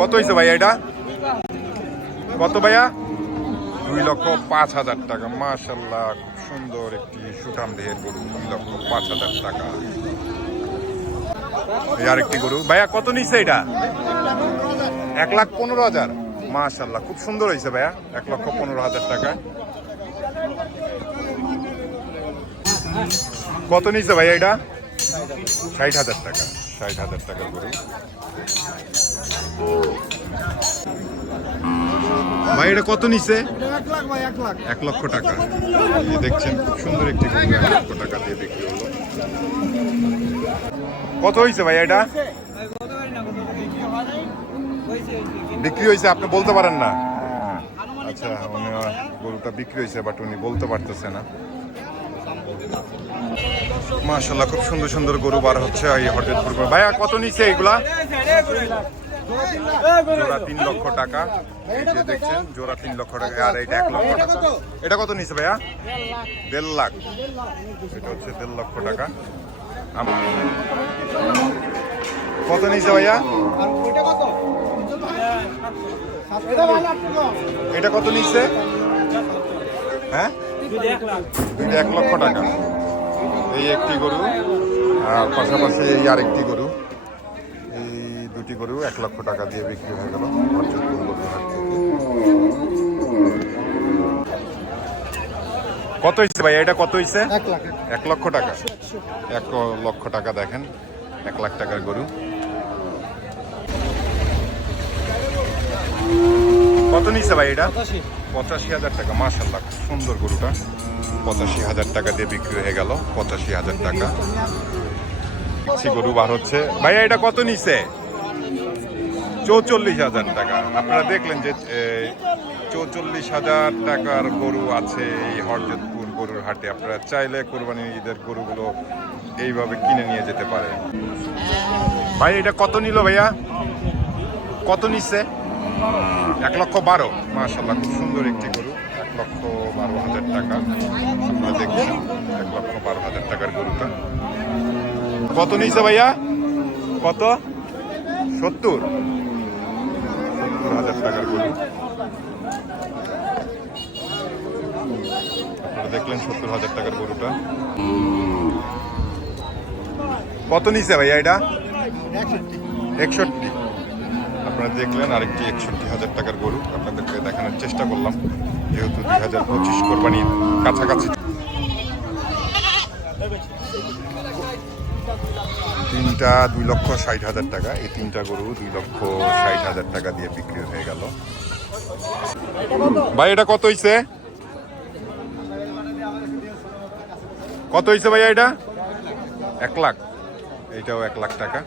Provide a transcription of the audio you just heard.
কত হয়েছে ভাইয়া এটা? কত ভাইয়া? 2,05,000 টাকা। মাশাআল্লাহ, খুব সুন্দর একটি সুঠাম দেহের গরু। 2,05,000 টাকা। এই আরেকটি গরু ভাইয়া, কত নিচ্ছে এটা? 1,15,000। মাশাআল্লাহ, খুব সুন্দর হয়েছে ভাইয়া। 1,15,000 টাকা। কত নিচ্ছে ভাইয়া এটা? 60,000 টাকা। 60,000 টাকার গরু। ভাই এটা কত নিচ্ছে? 1 লক্ষ টাকা। এই দেখছেন, খুব সুন্দর একটি গরু 1 লক্ষ টাকা দিয়ে বিক্রি হলো। কত হয়েছে ভাই এটা? বিক্রি হয়েছে, আপনি বলতে পারেন না? আচ্ছা, উনি গরুটা বিক্রি হয়েছে, বাট উনি বলতে পারতেছে না। মাশাআল্লাহ, খুব সুন্দর সুন্দর গরু বার হচ্ছে এই হরদেবপুর। ভাইয়া কত নিচ্ছে এইগুলা? জোড়া 3 লক্ষ টাকা। এই যে দেখছেন, জোড়া 3 লক্ষ টাকা। আর এটা 1 লক্ষ টাকা। এটা কত নিচ্ছে ভাইয়া? 1.5 লাখ। এটা হচ্ছে 1.5 লক্ষ টাকা। কত নিচ্ছে ভাইয়া? এটা কত নিচ্ছে? হ্যাঁ, 1 লক্ষ টাকা। এই একটি গরু, আর পাশাপাশি এই আরেকটি গরু। এই দুটি গরু 1 লক্ষ টাকা দিয়ে বিক্রি হয়ে গেল হরদেবপুর গরুর হাট থেকে। কত হয়েছে ভাই এটা? কত হয়েছে? 1 লক্ষ টাকা। 1 লক্ষ টাকা। দেখেন, 1 লাখ টাকার গরু। কত নিচ্ছে ভাই এটা? 85,000 টাকা। মাশাআল্লাহ, খুব সুন্দর গরুটা। 85,000 টাকা দিয়ে বিক্রি হয়ে গেল। 85,000 টাকা। গরু বার হচ্ছে। ভাইয়া এটা কত নিচ্ছে? 44,000 টাকা। আপনারা দেখলেন যে 44,000 টাকার গরু আছে এই হরদেবপুর গরুর হাটে। আপনারা চাইলে কোরবানি ঈদের গরুগুলো এইভাবে কিনে নিয়ে যেতে পারেন। ভাই এটা কত নিল ভাইয়া? কত নিচ্ছে? 1,12,000। মাশাআল্লাহ, খুব সুন্দর একটি গরু। 1,12,000 টাকা। আপনারা দেখছেন 1,12,000 টাকার গরুটা। কত নিচ্ছে ভাইয়া? কত? 70,000 টাকার গরু। আপনারা দেখলেন 70,000 টাকার গরুটা। কত নিচ্ছে ভাইয়া এটা? 61। আপনারা দেখলেন আরেকটি 61,000 টাকার গরু। আপনাদেরকে দেখানোর চেষ্টা করলাম, যেহেতু 2025 কোরবানির কাছাকাছি। তিনটা 2,60,000 টাকা। এই তিনটা গরু 2,60,000 টাকা দিয়ে বিক্রি হয়ে গেল। ভাই এটা কত হয়েছে? কত হয়েছে ভাইয়া এটা? 1 লাখ। এইটাও 1 লাখ টাকা।